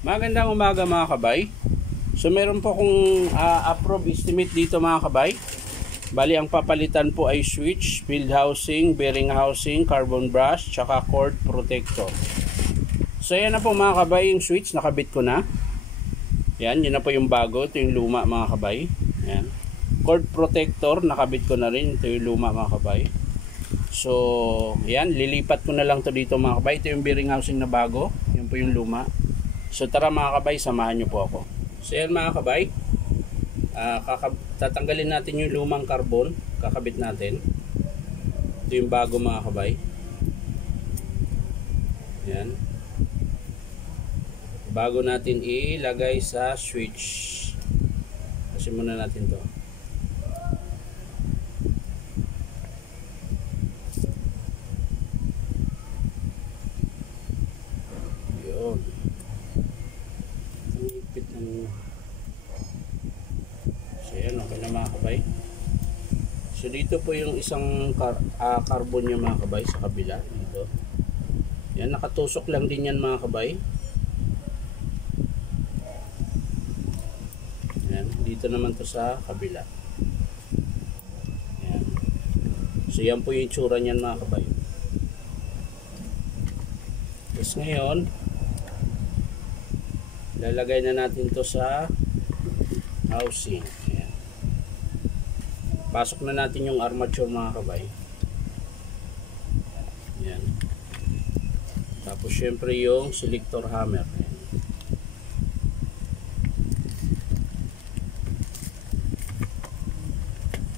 Magandang umaga mga kabay. So meron po akong approve estimate dito mga kabay. Bali ang papalitan po ay switch, field housing, bearing housing, carbon brush, tsaka cord protector. So yan na po mga kabay, yung switch nakabit ko na. Yan, yun na po yung bago, ito yung luma mga kabay. Yan. Cord protector nakabit ko na rin, ito yung luma mga kabay. So yan, lilipat ko na lang to dito mga kabay. Ito yung bearing housing na bago, yun po yung luma. So tara mga kabay, samahan nyo po ako. So yan mga kabay, tatanggalin natin yung lumang carbon, kakabit natin. Ito yung bago mga kabay. Yan. Bago natin ilagay sa switch. Kasi muna natin to. Yun. So yan, okay na mga kabay. So dito po yung isang carbon nyo mga kabay sa kabila dito. Yan, nakatusok lang din yan mga kabay. Yan, dito naman to sa kabila. Yan. So yan po yung itsura niyan mga kabay. Tapos ngayon lalagay na natin to sa housing. Ayan. Pasok na natin yung armature mga kabay. Ayan. Tapos syempre yung selector hammer.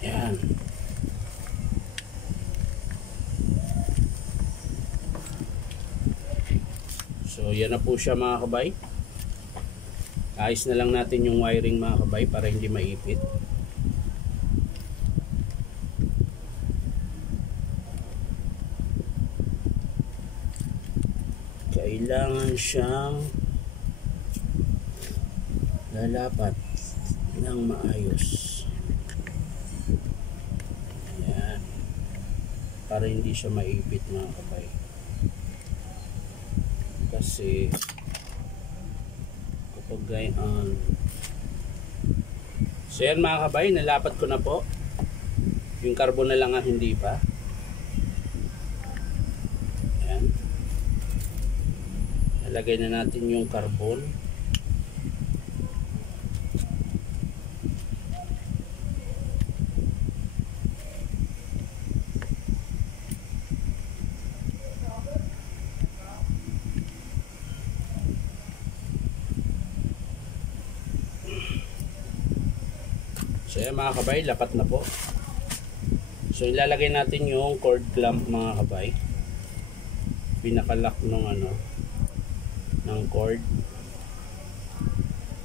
Ayan. So yan na po siya mga kabay. Ayos na lang natin yung wiring mga kabay para hindi maipit. Kailangan siyang lalapat ng maayos. Ayan. Para hindi siya maipit mga kabay. Kasi gayon. So yan mga kabay, nalapat ko na po. Yung carbon na lang ang hindi pa. Yan. Nalagay na natin yung carbon. So yan mga kabay, lapat na po. So ilalagay natin yung cord clamp mga kabay. Pinakalock ng ng cord.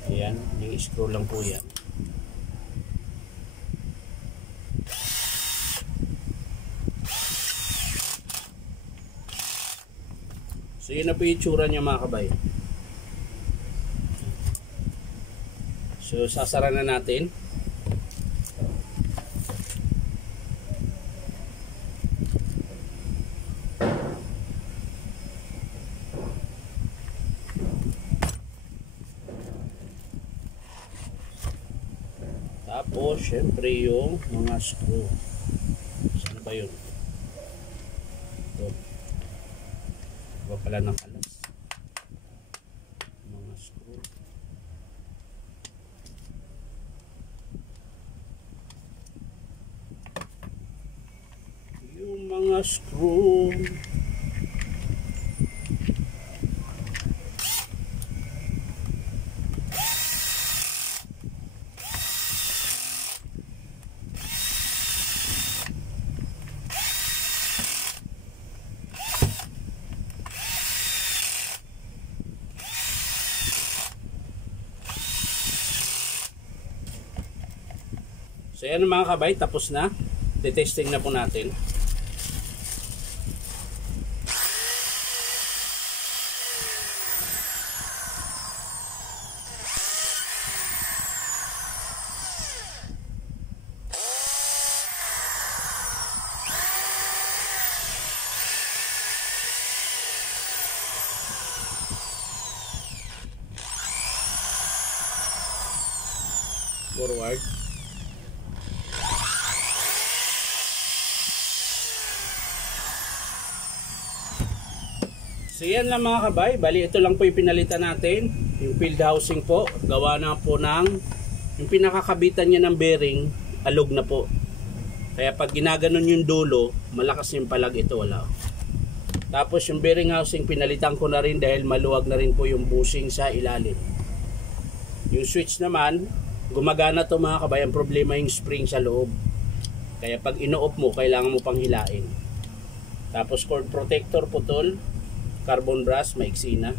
Ayan, yung screw lang po yan. So yun na po yung itsura niya mga kabay. So sasara na natin. Tapos, syempre yung mga screw. Saan ba yun? Ito. Iba pala ng alas. Mga screw. Yung mga screw. So yan mga kabay, tapos na. Detesting na po natin. Forward. So yan lang mga kabay, bali ito lang po yung pinalitan natin, yung field housing po, gawa na po ng, yung pinakakabitan niya ng bearing, alog na po. Kaya pag ginaganon yung dulo, malakas yung palag ito, wala. Tapos yung bearing housing, pinalitan ko na rin dahil maluwag na rin po yung bushing sa ilalim. Yung switch naman, gumagana to mga kabay, ang problema yung spring sa loob. Kaya pag ino-off mo, kailangan mo pang hilain. Tapos cord protector putol, carbon brass, maiksi na.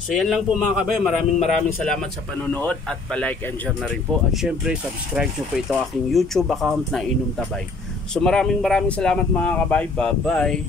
So yan lang po mga kabay, maraming salamat sa panonood at pa-like and share na rin po. At syempre, subscribe nyo po ito aking YouTube account na Inom Tabay. So maraming salamat mga kabay, bye bye!